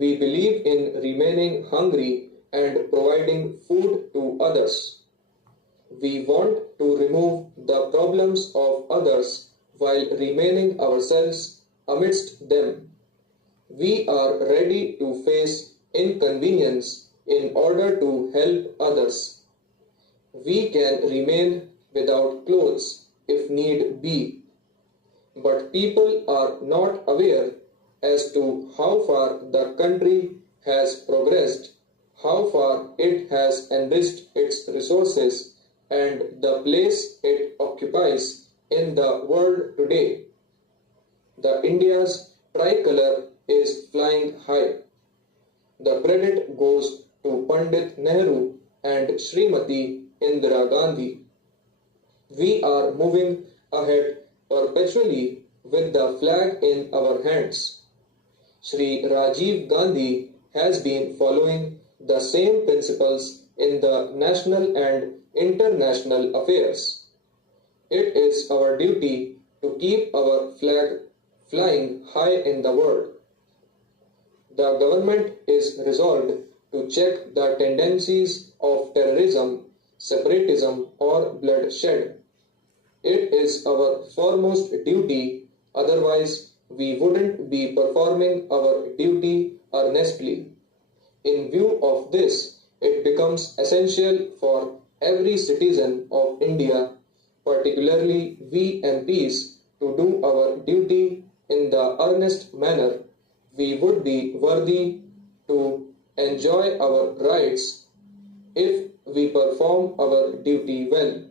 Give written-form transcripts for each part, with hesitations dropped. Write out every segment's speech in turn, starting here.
We believe in remaining hungry and providing food to others. We want to remove the problems of others while remaining ourselves amidst them. We are ready to face inconvenience in order to help others. We can remain without clothes if need be, but people are not aware as to how far the country has progressed, how far it has enriched its resources, and the place it occupies in the world today. The India's tricolor is flying high. The credit goes to Pandit Nehru and Srimati Indira Gandhi. We are moving ahead perpetually with the flag in our hands. Shri Rajiv Gandhi has been following the same principles in the national and international affairs. It is our duty to keep our flag flying high in the world. The government is resolved to check the tendencies of terrorism, separatism, or bloodshed. It is our foremost duty, otherwise we wouldn't be performing our duty earnestly. In view of this, it becomes essential for every citizen of India, particularly we MPs, to do our duty in the earnest manner we would be worthy to enjoy our rights if we perform our duty well.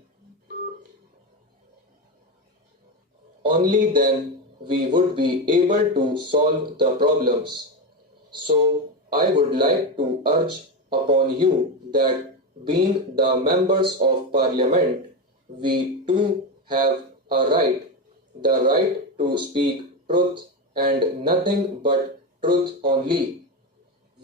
Only then we would be able to solve the problems. So I would like to urge upon you that being the members of parliament, we too have a right, the right to speak truth and nothing but truth only.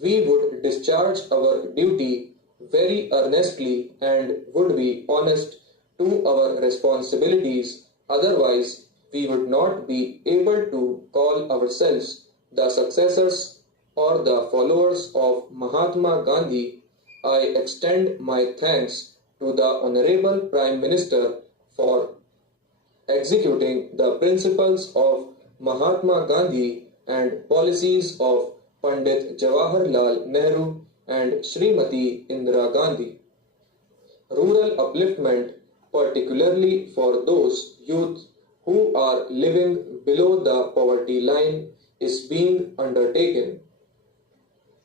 We would discharge our duty very earnestly and would be honest to our responsibilities, otherwise we would not be able to call ourselves the successors or the followers of Mahatma Gandhi. I extend my thanks to the Honorable Prime Minister for executing the principles of Mahatma Gandhi and policies of Pandit Jawaharlal Nehru and Srimati Indira Gandhi. Rural upliftment, particularly for those youth who are living below the poverty line, is being undertaken.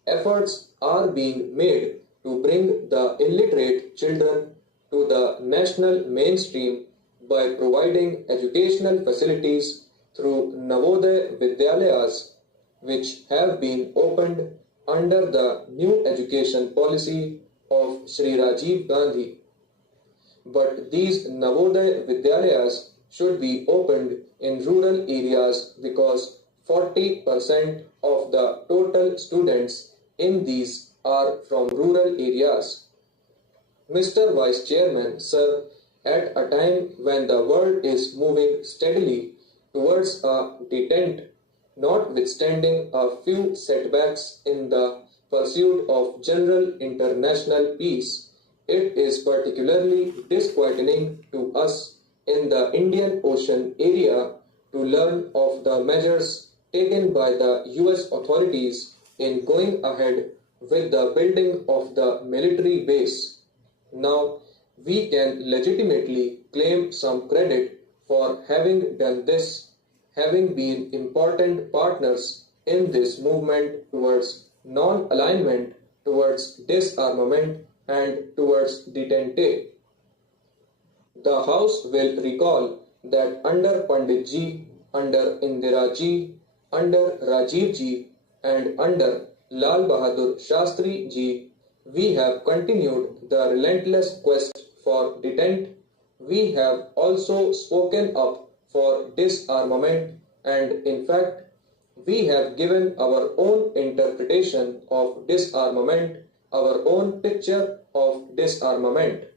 Efforts are being made to bring the illiterate children to the national mainstream by providing educational facilities through Navodaya Vidyalayas, which have been opened under the new education policy of Shri Rajiv Gandhi. But these Navodaya Vidyalayas should be opened in rural areas because 40% of the total students in these are from rural areas. Mr. Vice Chairman, sir, at a time when the world is moving steadily towards a detente, notwithstanding a few setbacks in the pursuit of general international peace, it is particularly disquieting to us in the Indian Ocean area to learn of the measures taken by the US authorities in going ahead with the building of the military base. Now, we can legitimately claim some credit for having done this, having been important partners in this movement towards non-alignment, towards disarmament, and towards detente. The House will recall that under Pandit ji, under Indira ji, under Rajiv ji, and under Lal Bahadur Shastri ji, we have continued the relentless quest for detente. We have also spoken up for disarmament, and in fact, we have given our own interpretation of disarmament, our own picture of disarmament.